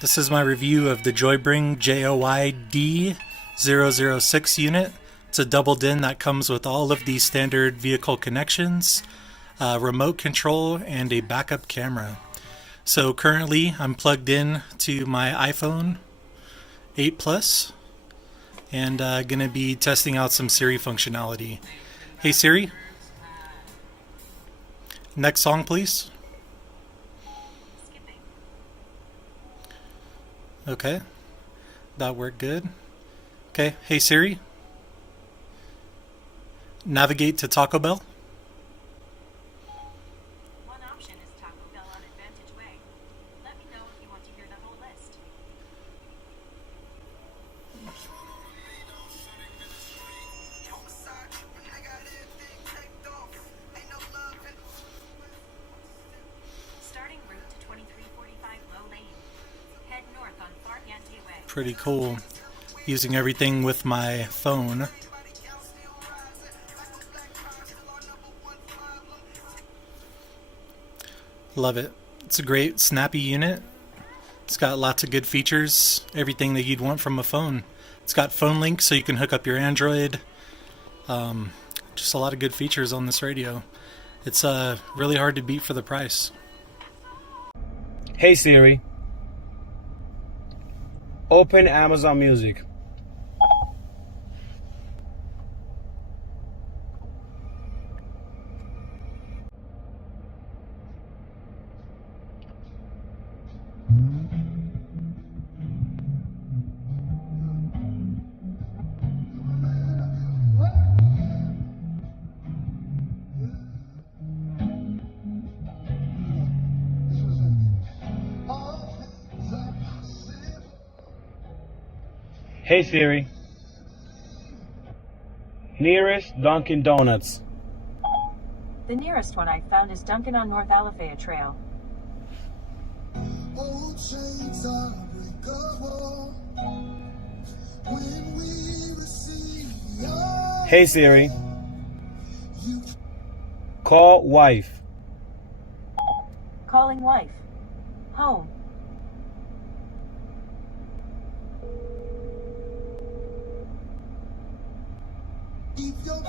This is my review of the JOYBRING JOYD006 unit. It's a double DIN that comes with all of the standard vehicle connections, remote control, and a backup camera. So currently I'm plugged in to my iPhone 8 Plus and going to be testing out some Siri functionality. Hey Siri, next song please. Okay, that worked good. Okay, hey Siri, navigate to Taco Bell. One option is Taco Bell on Advantage Way. Let me know if you want to hear the whole list. Starting route to 2345 Low Lane. Head north on Farniente Way. Pretty cool. Using everything with my phone. Love it. It's a great snappy unit. It's got lots of good features. Everything that you'd want from a phone. It's got phone link so you can hook up your Android. Just a lot of good features on this radio. It's really hard to beat for the price. Hey Siri, open Amazon Music. Hey Siri, nearest Dunkin' Donuts. The nearest one I found is Dunkin' on North Alafaya Trail. Old chains are breakable when we receive your Hey Siri, call wife. Calling wife. Home. if your